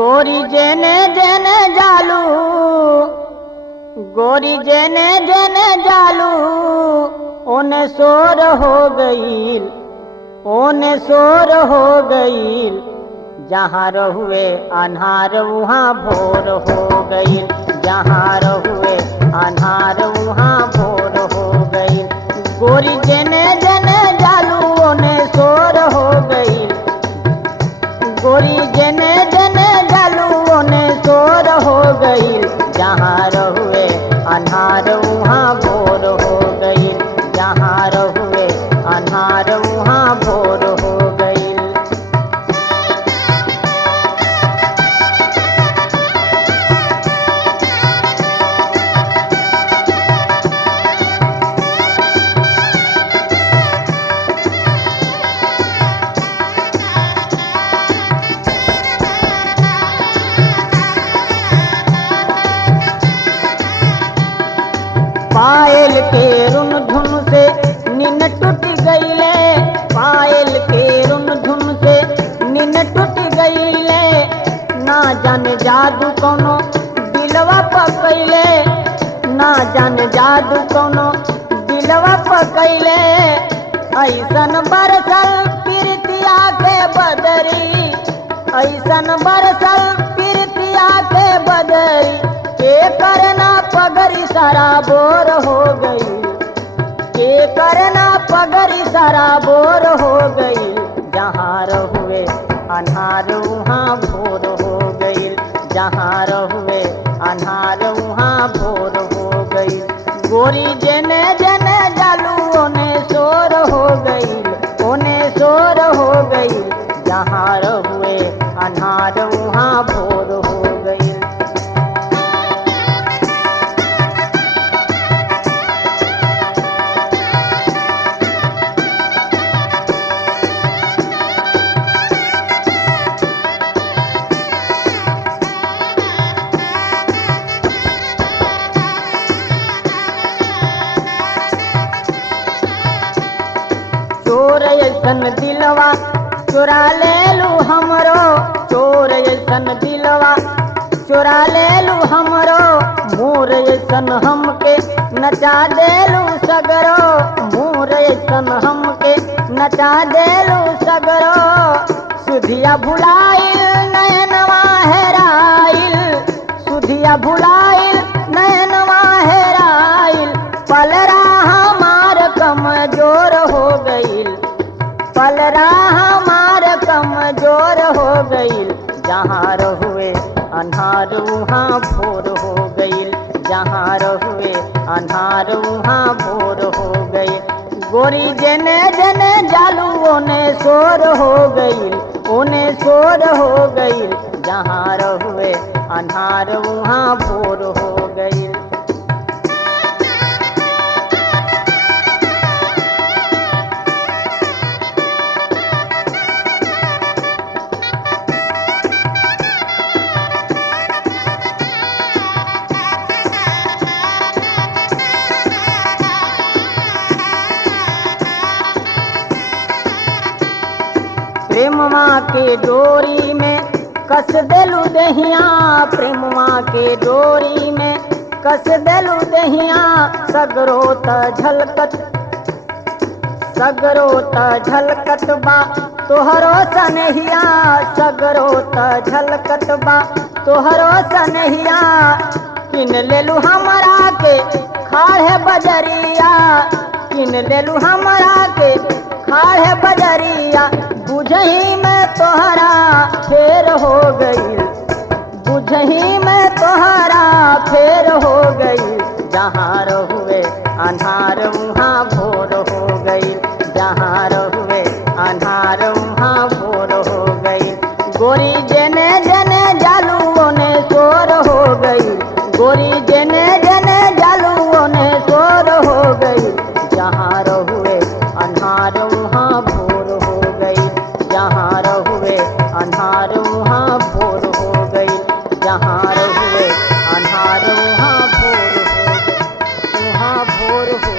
गोरी जेने जेने जालू, गोरी जेने जेने जालू, ओने शोर हो गईल, ओने शोर हो गईल। जहाँ रहुए अन्हार वहाँ भोर हो गईल, जहाँ रहुए अन्हार वहाँ भोर हो गईल। गोरी जेने जेने जालू, ओने शोर हो गईल, गोरी जेने जेने जालू, ओने शोर हो गईल। जहाँ रहुए अन्हार वहाँ भोर हो गईल, जहाँ रहुए अन्हार वहाँ भोर हो गईल। पायल के रुन धुन से नीन टूट गईले, पायल के रुन धुन से नीन टूट गईले। ना जाने जादू कौनो दिलवा पकैले, ना जाने जादू कौनो दिलवा पकैले। ऐसन बरसल प्रीतिया के बदरी, ऐसन बरसल प्रीतिया के बदरी। के करना पगरी सारा बोर हो गई, के करना पगरी सारा बोर हो गई। जहाँ रहुए अन्हार वहाँ भोर हो गई, जहाँ रहुए अन्हार वहाँ भोर हो गई। गोरी जेने जेने जालू, ओने शोर हो गई, ओने शोर हो गई। जहाँ रहुए अन्हार वहाँ भोर हो गई। चोर ऐसन दिलवा चुरा ले लू हमरो, चोर ऐसन दिलवा चुरा ले लू हमरो। मोर ऐसन हमके नचा देलू सगरो, मोर ऐसन हमके नचा देलू सगरो। सुधिया भुलाइल नयनवा हेराइल, सुधिया भुलाइल नयनवा हेराइल। पलरा हमार कमजोर हो गईल, पलरा हमार कमजोर हो गईल। जहाँ रहुए अन्हार वहाँ भोर हो गईल, जहाँ रहुए अन्हार वहाँ भोर हो गई। गोरी जेने जेने जालू, ओने शोर हो गईल, ओने शोर हो गईल। जहाँ रहुए अन्हार वहाँ भोर हो गईल। प्रेमवा के डोरी में कस देलू दहिया, प्रेमवा के डोरी में कस देलू दहिया। सगरो त झलकत, सगरो त झलकत बा तोहरो सनहिया, सगरो त झलकत बा तोहरो सनहिया। किन लेलू हमरा के खाड़े बजरिया, किन लेलू हमरा के खाड़े बजरिया। बुझही में तोहरा फेर हो गई, बुझही में तोहरा फेर हो गई। जहाँ रहुए अन्हार वहाँ भोर हो गई, जहाँ रहुए अन्हार वहाँ भोर हो गई। गोरी जेने जेने जालू, ओने शोर हो गई, गोरी जेने जेने जालू, ओने शोर हो गई। जहाँ रहुए अन्हार वहाँ भोर हो गई, जहाँ रहुए अन्हार वहाँ भोर हो गई, जहाँ रहुए अन्हार वहाँ भोर हो गई, वहाँ भोर हो